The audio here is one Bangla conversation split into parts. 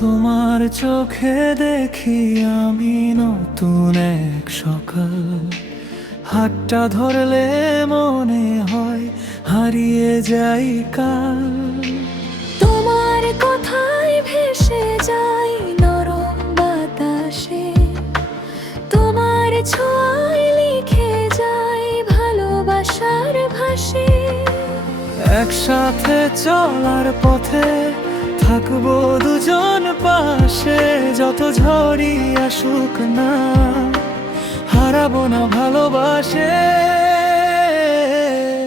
তোমার চোখে দেখি আমি নতুন এক সকাল। হাতটা ধরলে মনে হয় হারিয়ে যাই কাল। তোমার কথায় ভেসে যাই নরম বাতাসে, তোমার ছোঁয়ায় লিখে যাই ভালোবাসার ভাষে। একসাথে চলার পথে থাকবো দুজন পাশে, যত ঝড়ই আসুক না হারাবো না ভালোবাসে।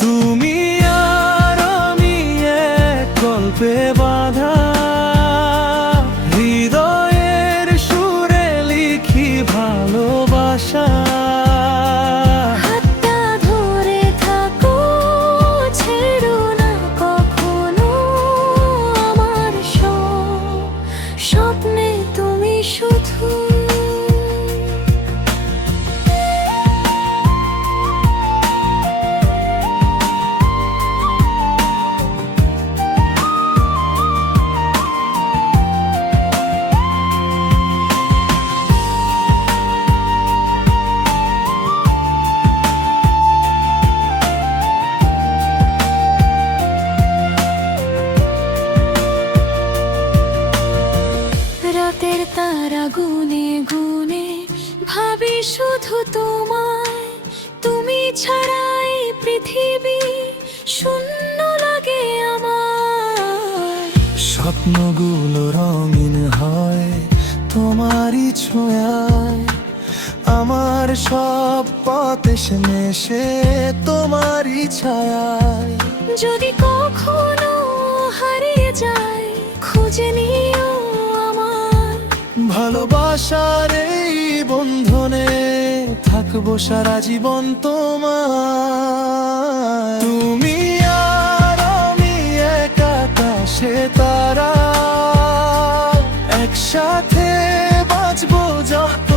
তুমি আর আমি এক গল্পে বাঁধা, হৃদয়ের সুরে লিখি ভালোবাসা। হাতটা ধরে থাকো, ছেড়ো না কখনো আমার স্বপ্নে তুমি শুধু। রাতের তারা গুনে গুনে ভাবি শুধু তোমায়, তুমি ছাড়াই পৃথিবী শূন্য লাগে আমার। স্বপ্নগুলো রঙিন হয় তোমারই ছোঁয়ায়, আমার সব পথ এসে মেশে তোমারই ছায়ায়। যদি কখনো হারিয়ে যায় খুঁজে নিও আমার। ভালোবাসার এই বন্ধনে থাকবো সারা জীবন তোমার। তুমি আর আমি এক আকাশে তারা, একসাথে বাঁচবো যত